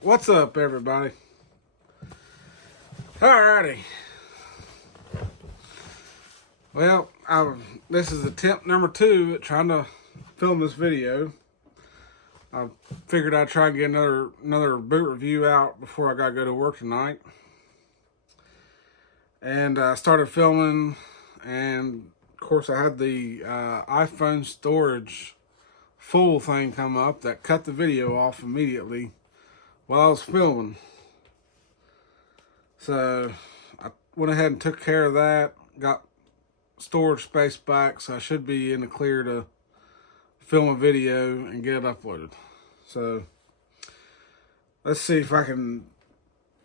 What's up, everybody? Alrighty. Well, this is attempt number 2 at trying to film this video. I figured I'd try and get another boot review out before I gotta go to work tonight. And I started filming, and of course I had the iPhone storage full thing come up that cut the video off immediately while I was filming. So I went ahead and took care of that, got storage space back, so I should be in the clear to film a video and get it uploaded. So let's see if I can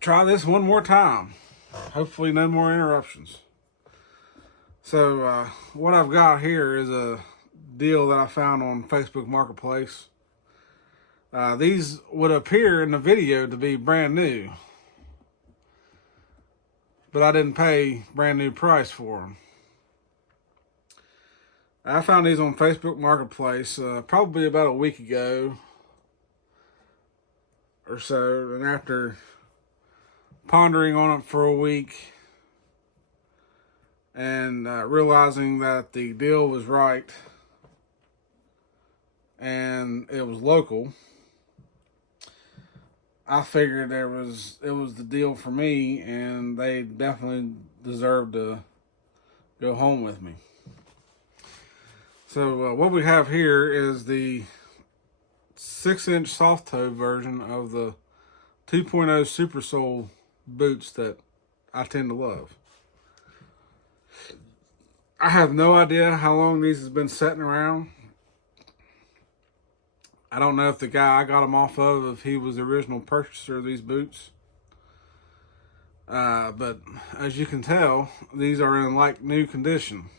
try this one more time. Hopefully no more interruptions. So what I've got here is a deal that I found on Facebook Marketplace. These would appear in the video to be brand new, but I didn't pay brand new price for them. I found these on Facebook Marketplace probably about a week ago or so, and after pondering on it for a week and realizing that the deal was right and it was local, I figured it was the deal for me, and they definitely deserved to go home with me. So what we have here is the 6-inch soft toe version of the 2.0 Super Sole boots that I tend to love. I have no idea how long these has been sitting around. I don't know if the guy I got them off of, if he was the original purchaser of these boots. But as you can tell, these are in like new condition.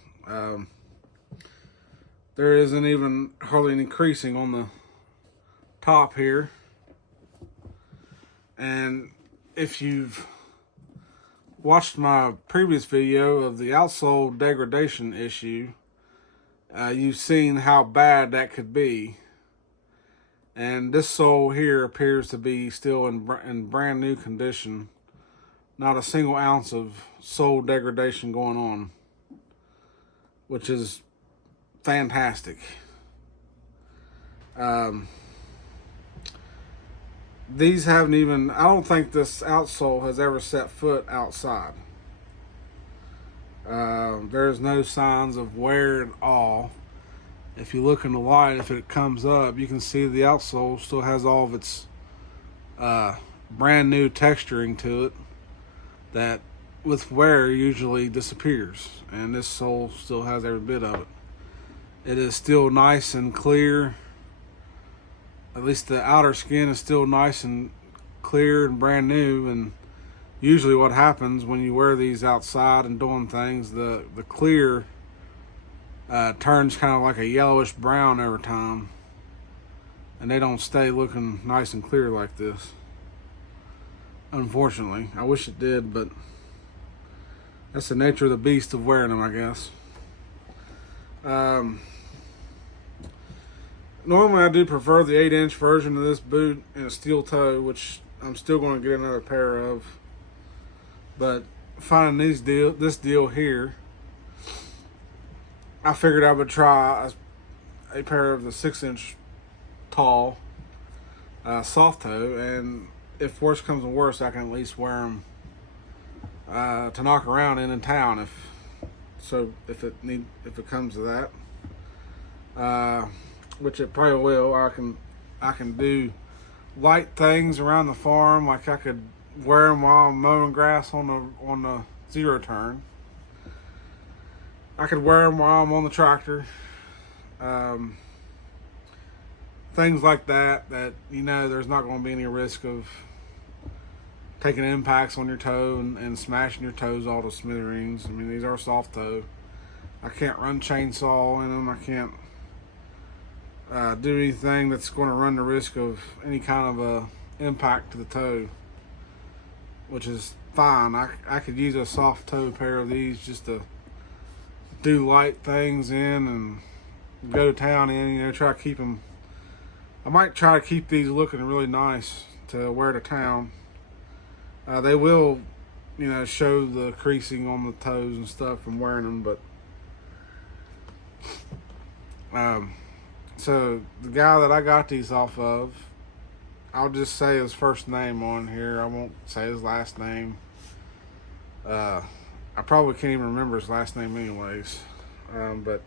There isn't even hardly any creasing on the top here. And if you've watched my previous video of the outsole degradation issue, you've seen how bad that could be. And this sole here appears to be still in brand new condition. Not a single ounce of sole degradation going on, which is fantastic. These haven't even, I don't think this outsole has ever set foot outside. There's no signs of wear at all. If you look in the light, if it comes up, you can see the outsole still has all of its brand new texturing to it that with wear usually disappears, and this sole still has every bit of it. It is still nice and clear. At least the outer skin is still nice and clear and brand new. And usually what happens when you wear these outside and doing things, the clear turns kind of like a yellowish brown over time, and they don't stay looking nice and clear like this, unfortunately. I wish it did, but that's the nature of the beast of wearing them, I guess. Normally I do prefer the 8-inch version of this boot in a steel toe, which I'm still going to get another pair of, but finding this deal here, I figured I would try a pair of the 6-inch tall soft toe, and if worse comes to worse, I can at least wear them to knock around in town if it comes to that, which it probably will. I can do light things around the farm, like I could wear them while I'm mowing grass on the zero turn. I could wear them while I'm on the tractor. Things like that you know there's not going to be any risk of taking impacts on your toe and smashing your toes all to smithereens. I mean, these are soft toe. I can't run chainsaw in them. I can't do anything that's going to run the risk of any kind of a impact to the toe, which is fine. I could use a soft toe pair of these just to do light things in and go to town in, try to keep them. I might try to keep these looking really nice to wear to town. They will, show the creasing on the toes and stuff from wearing them, but so the guy that I got these off of, I'll just say his first name on here. I won't say his last name. I probably can't even remember his last name anyways. But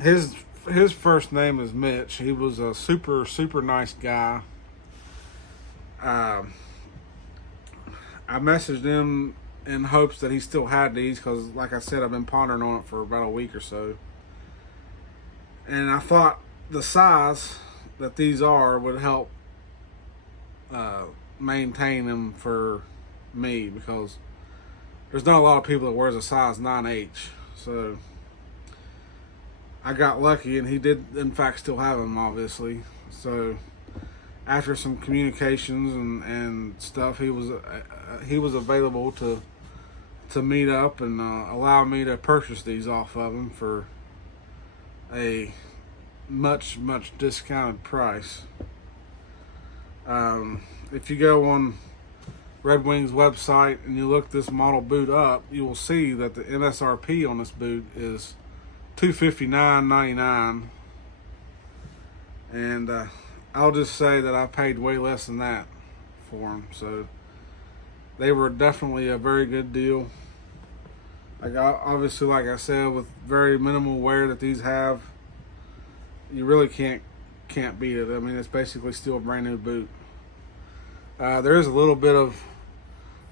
his first name is Mitch. He was a super nice guy. I messaged him in hopes that he still had these because, like I said, I've been pondering on it for about a week or so. And I thought the size that these are would help maintain them for me, because there's not a lot of people that wears a size 9H. So I got lucky, and he did in fact still have them, obviously. So after some communications and stuff, he was available to meet up and allow me to purchase these off of him for a much discounted price. If you go on Redwing's website and you look this model boot up, you will see that the MSRP on this boot is $259.99, and I'll just say that I paid way less than that for them. So they were definitely a very good deal. Like, obviously, like I said, with very minimal wear that these have, you really can't beat it. I mean, it's basically still a brand new boot. There is a little bit of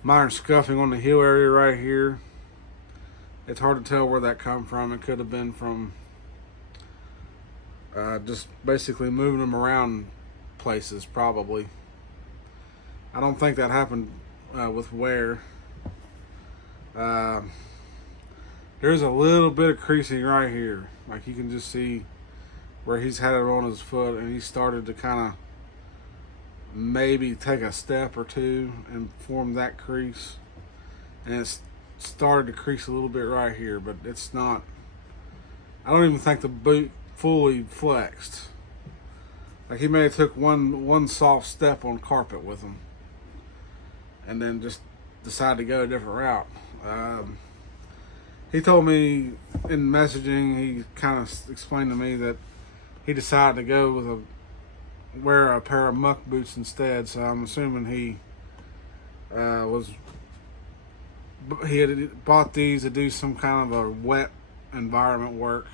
minor scuffing on the heel area right here. It's hard to tell where that come from. It could have been from just basically moving them around places, probably. I don't think that happened with wear. There's a little bit of creasing right here. Like, you can just see where he's had it on his foot, and he started to kind of maybe take a step or two and form that crease. And it's started to crease a little bit right here, but it's not, I don't even think the boot fully flexed. Like, he may have took one soft step on carpet with him and then just decided to go a different route. He told me in messaging, he kind of explained to me that he decided to go with wear a pair of muck boots instead. So I'm assuming he had bought these to do some kind of a wet environment work,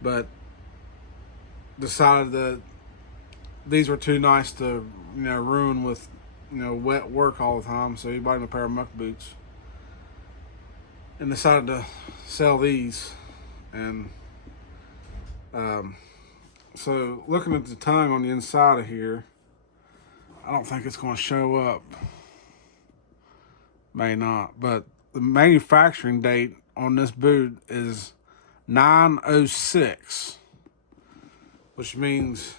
but decided that these were too nice to ruin with wet work all the time. So he bought him a pair of muck boots and decided to sell these. And so looking at the tongue on the inside of here, I don't think it's going to show up. May not, but the manufacturing date on this boot is 906, which means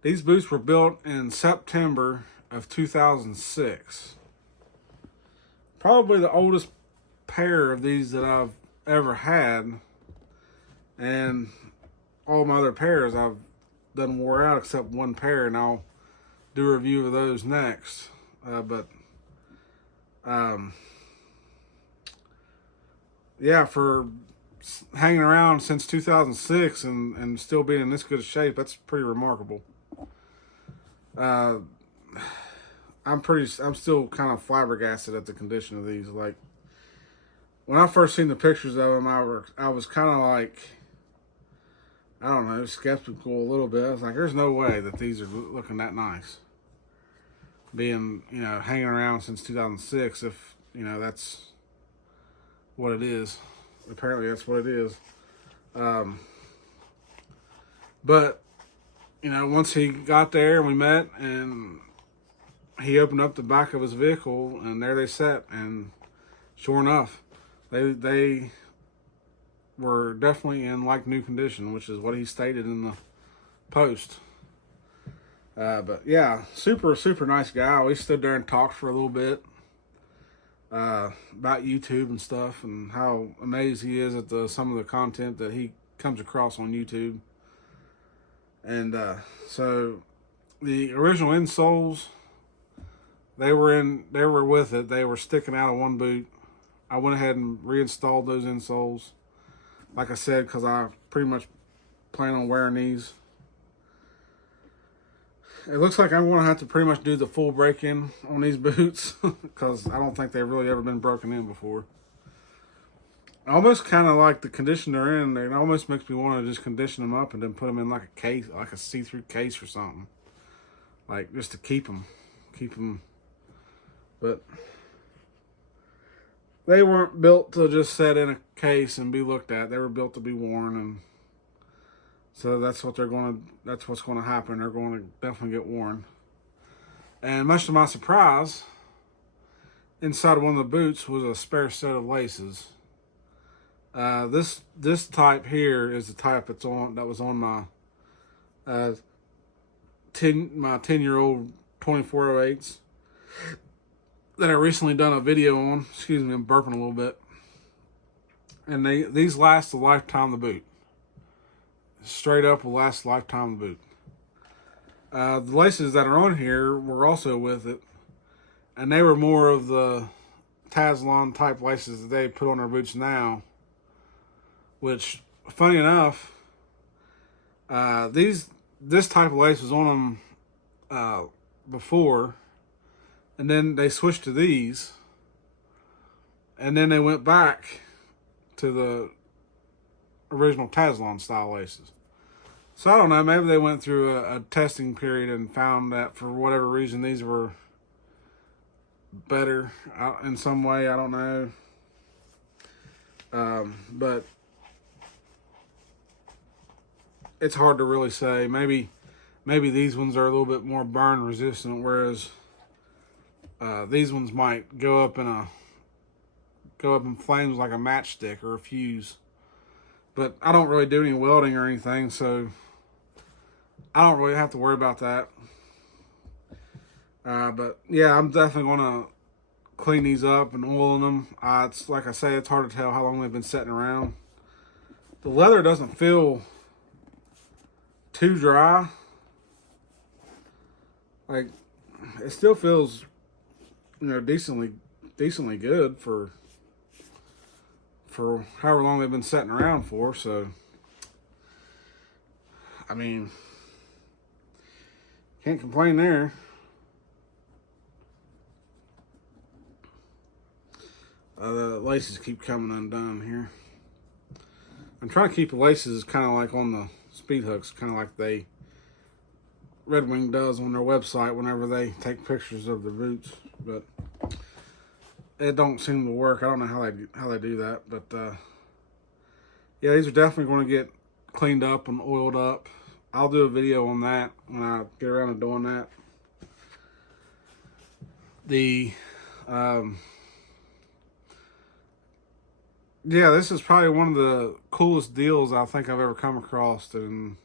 these boots were built in September of 2006. Probably the oldest pair of these that I've ever had, and all my other pairs I've done wore out except one pair, and I'll do a review of those next. Yeah, for hanging around since 2006 and still being in this good a shape, that's pretty remarkable. I'm still kind of flabbergasted at the condition of these. Like, when I first seen the pictures of them, I was kind of like, I don't know, skeptical a little bit. I was like, there's no way that these are looking that nice, being, hanging around since 2006, if, that's what it is. Apparently that's what it is. But, once he got there and we met, and he opened up the back of his vehicle, and there they sat, and sure enough, they were definitely in like new condition, which is what he stated in the post. But yeah, super nice guy. We stood there and talked for a little bit about YouTube and stuff, and how amazed he is at some of the content that he comes across on YouTube. And so the original insoles, they were with it. They were sticking out of one boot. I went ahead and reinstalled those insoles, like I said, because I pretty much plan on wearing these. It looks like I'm going to have to pretty much do the full break-in on these boots because I don't think they've really ever been broken in before. I almost kind of like the condition they're in. It almost makes me want to just condition them up and then put them in like a case, like a see-through case or something. Like, just to keep them. But they weren't built to just set in a case and be looked at. They were built to be worn, and so that's what's going to happen. They're going to definitely get worn. And much to my surprise, inside of one of the boots was a spare set of laces. This type here is the type that was on my 10-year-old 2408s that I recently done a video on. Excuse me, I'm burping a little bit. And these last the lifetime of the boot. Straight up will last the lifetime of the boot. The laces that are on here were also with it, and they were more of the Taslon type laces that they put on their boots now. Which, funny enough, this type of lace was on them before, and then they switched to these, and then they went back to the original Taslon style laces. So I don't know, maybe they went through a testing period and found that for whatever reason these were better in some way. I don't know. But it's hard to really say. Maybe these ones are a little bit more burn resistant, whereas these ones might go up in flames like a matchstick or a fuse. But I don't really do any welding or anything, so I don't really have to worry about that. But yeah, I'm definitely going to clean these up and oil them. It's like I say, it's hard to tell how long they've been sitting around. The leather doesn't feel too dry. Like, it still feels, decently good for however long they've been sitting around for. So, I mean, can't complain there. The laces keep coming undone here. I'm trying to keep the laces kind of like on the speed hooks, kind of like Redwing does on their website whenever they take pictures of the boots, but it don't seem to work. I don't know how they do that, but yeah, these are definitely going to get cleaned up and oiled up. I'll do a video on that when I get around to doing that. Yeah, this is probably one of the coolest deals I think I've ever come across, and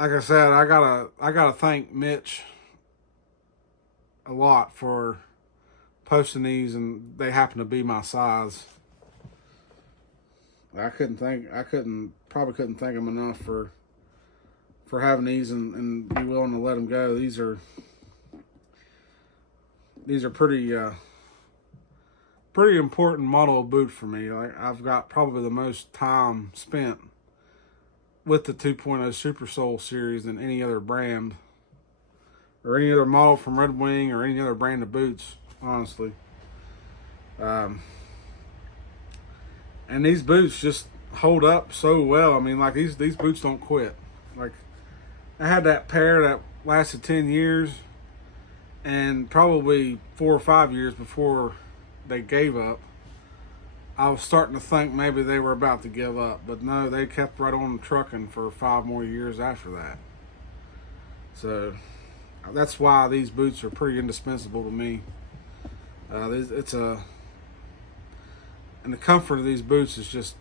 like I said, I gotta thank Mitch a lot for posting these, and they happen to be my size. I probably couldn't thank him enough for having these and be willing to let them go. These are pretty important model of boot for me. Like, I've got probably the most time spent with the 2.0 Super Soul series than any other brand or any other model from Redwing or any other brand of boots, honestly. And these boots just hold up so well. I mean, like, these boots don't quit. Like, I had that pair that lasted 10 years and probably 4 or 5 years before they gave up. I was starting to think maybe they were about to give up, but no, they kept right on trucking for 5 more years after that. So that's why these boots are pretty indispensable to me. And the comfort of these boots is just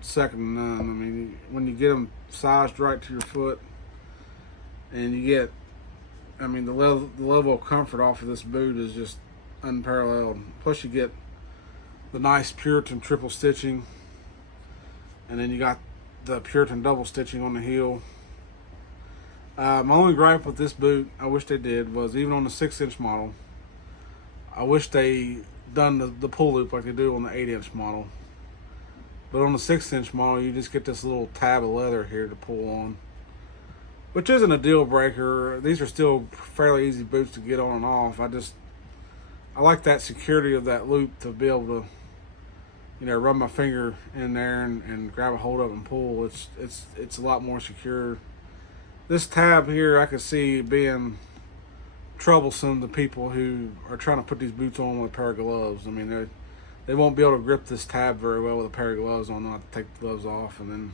second to none. I mean, when you get them sized right to your foot, and you get, the level of comfort off of this boot is just unparalleled. Plus you get the nice Puritan triple stitching, and then you got the Puritan double stitching on the heel. My only gripe with this boot, I wish they did, was even on the 6-inch model, I wish they done the pull loop like they do on the 8-inch model. But on the 6-inch model, you just get this little tab of leather here to pull on, which isn't a deal breaker. These are still fairly easy boots to get on and off. I like that security of that loop to be able to, run my finger in there and grab a hold of it and pull. It's a lot more secure. This tab here, I could see being troublesome to people who are trying to put these boots on with a pair of gloves. I mean, they won't be able to grip this tab very well with a pair of gloves on. They'll have to take the gloves off and then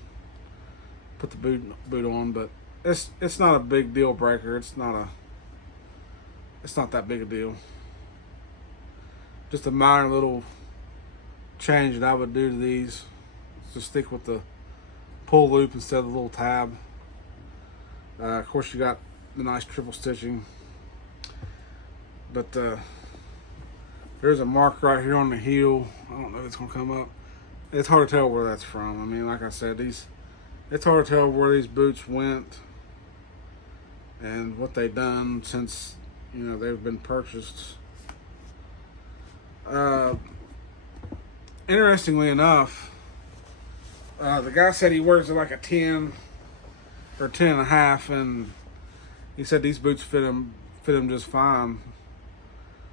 put the boot on. But it's not a big deal breaker. It's not that big a deal. Just a minor little change that I would do to these. Just stick with the pull loop instead of the little tab. Of course, you got the nice triple stitching, but there's a mark right here on the heel. I don't know if it's gonna come up. It's hard to tell where that's from. I mean, like I said, it's hard to tell where these boots went and what they've done since they've been purchased. Interestingly enough, the guy said he wears like a 10 or 10 and a half, and he said these boots fit him just fine.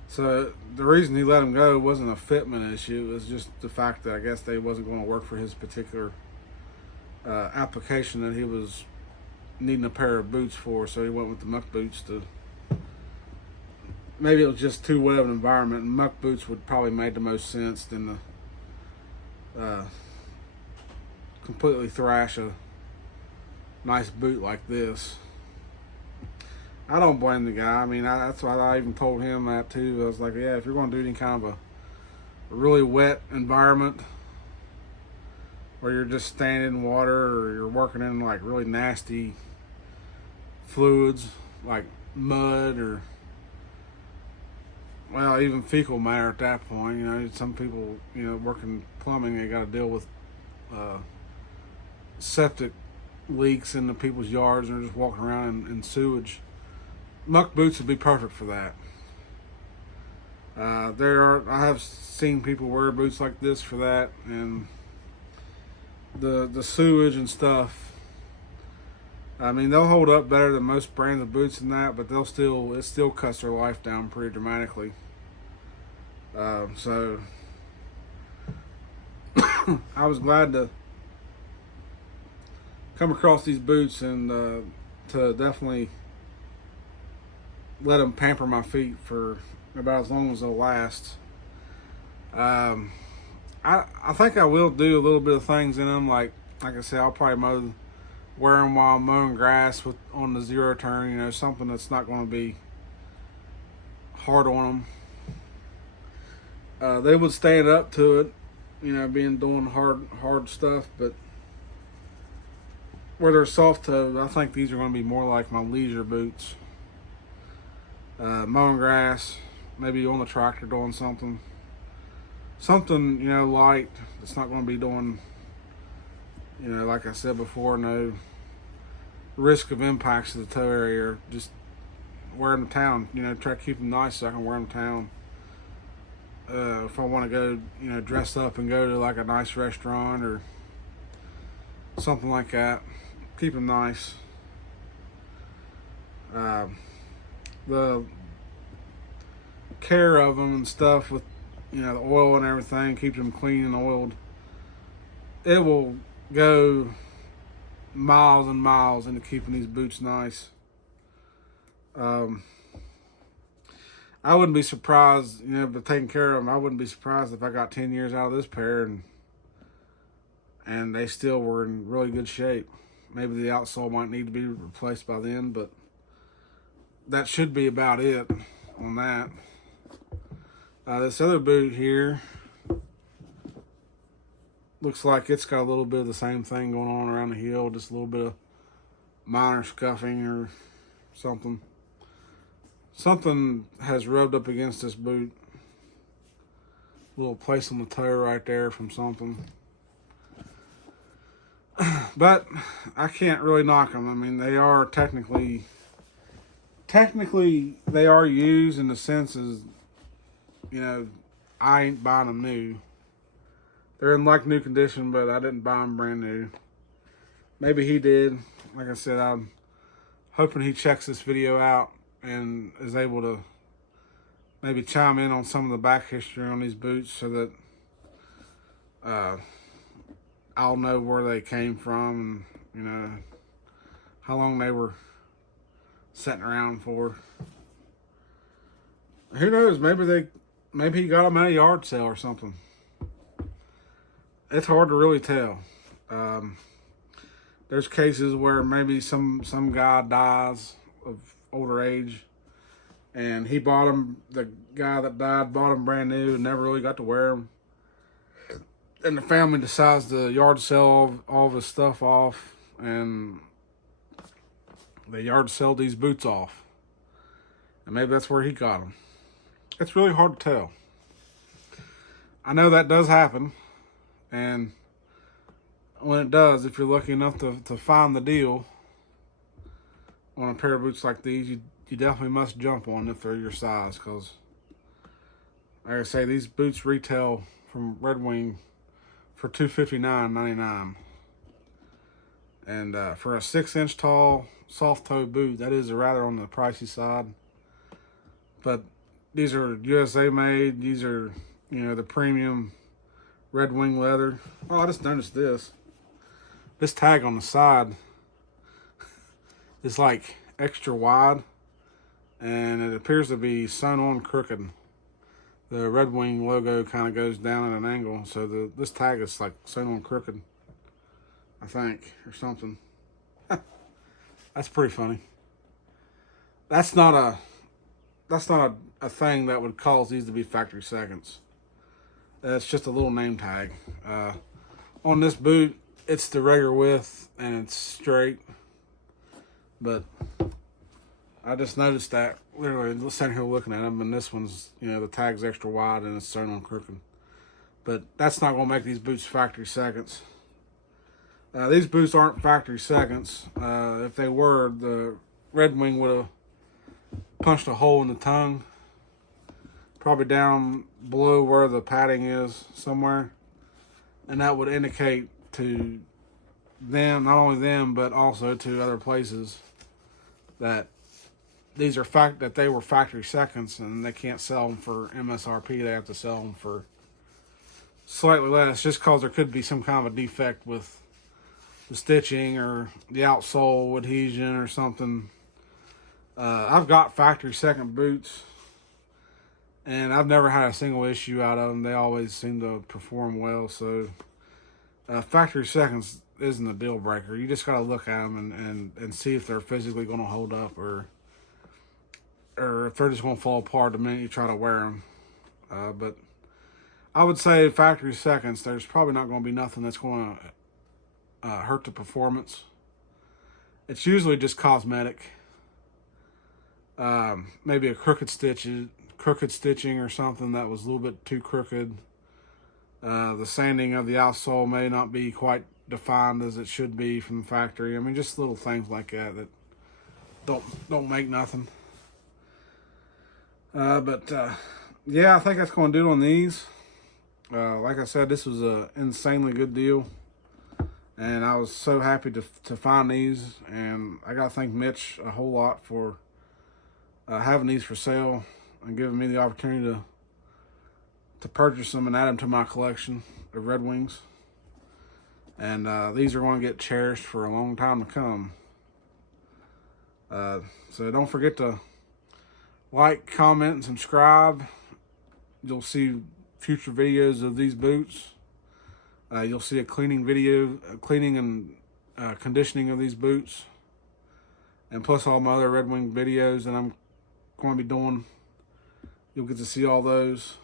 So the reason he let him go wasn't a fitment issue. It was just the fact that I guess they wasn't going to work for his particular application that he was needing a pair of boots for. So he went with the muck boots. Maybe it was just too wet of an environment, and muck boots would probably make the most sense than to completely thrash a nice boot like this. I don't blame the guy. I mean, that's why I even told him that too. I was like, yeah, if you're going to do any kind of a really wet environment where you're just standing in water or you're working in like really nasty fluids like mud or, well, even fecal matter at that point. Some people, working plumbing, they got to deal with septic leaks into people's yards, and they're just walking around in sewage. Muck boots would be perfect for that. I have seen people wear boots like this for that, and the sewage and stuff. I mean, they'll hold up better than most brands of boots and that, but it still cuts their life down pretty dramatically. So I was glad to come across these boots and to definitely let them pamper my feet for about as long as they'll last. I think I will do a little bit of things in them. Like I said, I'll probably wear them while I'm mowing grass on the zero turn. Something that's not going to be hard on them. They would stand up to it, doing hard stuff, but where they're soft toed, I think these are going to be more like my leisure boots. Mowing grass, maybe on the tractor doing something light. It's not going to be doing, like I said before, no risk of impacts to the toe area. Just wear them to town. Try to keep them nice so I can wear them to town. If I want to go, dress up and go to like a nice restaurant or something like that, keep them nice. The care of them and stuff with, the oil and everything, keep them clean and oiled. It will go miles and miles into keeping these boots nice. I wouldn't be surprised, but taking care of them, I wouldn't be surprised if I got 10 years out of this pair and they still were in really good shape. Maybe the outsole might need to be replaced by then, but that should be about it on that. This other boot here looks like it's got a little bit of the same thing going on around the heel, just a little bit of minor scuffing or something. Something has rubbed up against this boot. A little place on the toe right there from something. But I can't really knock them. I mean, they are technically they are used in the sense as, I ain't buying them new. They're in like new condition, but I didn't buy them brand new. Maybe he did. Like I said, I'm hoping he checks this video out and is able to maybe chime in on some of the back history on these boots so that I'll know where they came from and, how long they were sitting around for. Who knows? Maybe he got them at a yard sale or something. It's hard to really tell. There's cases where maybe some guy dies of older age, and he bought them. The guy that died bought them brand new and never really got to wear them. And the family decides to yard sell all of his stuff off, and they yard sell these boots off. And maybe that's where he got them. It's really hard to tell. I know that does happen, and when it does, if you're lucky enough to find the deal on a pair of boots like these, you definitely must jump on if they're your size, because like I say, these boots retail from Redwing for $259.99, and for a 6-inch tall soft toe boot, that is rather on the pricey side. But these are USA made. These are, the premium Redwing leather. Oh, I just noticed this. This tag on the side is like extra wide, and it appears to be sewn on crooked. The Redwing logo kind of goes down at an angle, so this tag is like sewn on crooked, I think, or something. That's pretty funny. That's not a thing that would cause these to be factory seconds. It's just a little name tag. On this boot, it's the regular width and it's straight, but I just noticed that literally sitting here looking at them, and this one's, the tag's extra wide and it's sewn on crooked. But that's not going to make these boots factory seconds. These boots aren't factory seconds. If they were, the Redwing would have punched a hole in the tongue, probably down below where the padding is somewhere, and that would indicate to them, not only them, but also to other places, that these are that they were factory seconds, and they can't sell them for MSRP. They have to sell them for slightly less, just because there could be some kind of a defect with the stitching or the outsole adhesion or something. I've got factory second boots, and I've never had a single issue out of them. They always seem to perform well. So factory seconds isn't a deal breaker. You just got to look at them and see if they're physically going to hold up, or if they're just going to fall apart the minute you try to wear them. But I would say factory seconds, there's probably not going to be nothing that's going to hurt the performance. It's usually just cosmetic. Maybe a crooked stitching or something that was a little bit too crooked. The sanding of the outsole may not be quite defined as it should be from the factory. I mean, just little things like that don't make nothing. Yeah, I think that's going to do it on these. Like I said, this was an insanely good deal, and I was so happy to find these, and I got to thank Mitch a whole lot for having these for sale and giving me the opportunity to purchase them and add them to my collection of Redwings. And these are going to get cherished for a long time to come. So don't forget to like, comment, and subscribe. You'll see future videos of these boots. You'll see a cleaning video, cleaning and conditioning of these boots, and plus all my other Redwing videos that I'm going to be doing. You'll get to see all those.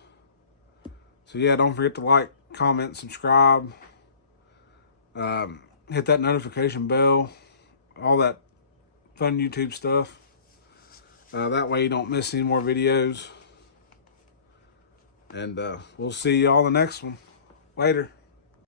So yeah, don't forget to like, comment, subscribe, hit that notification bell, all that fun YouTube stuff. That way you don't miss any more videos. And we'll see y'all in the next one. Later.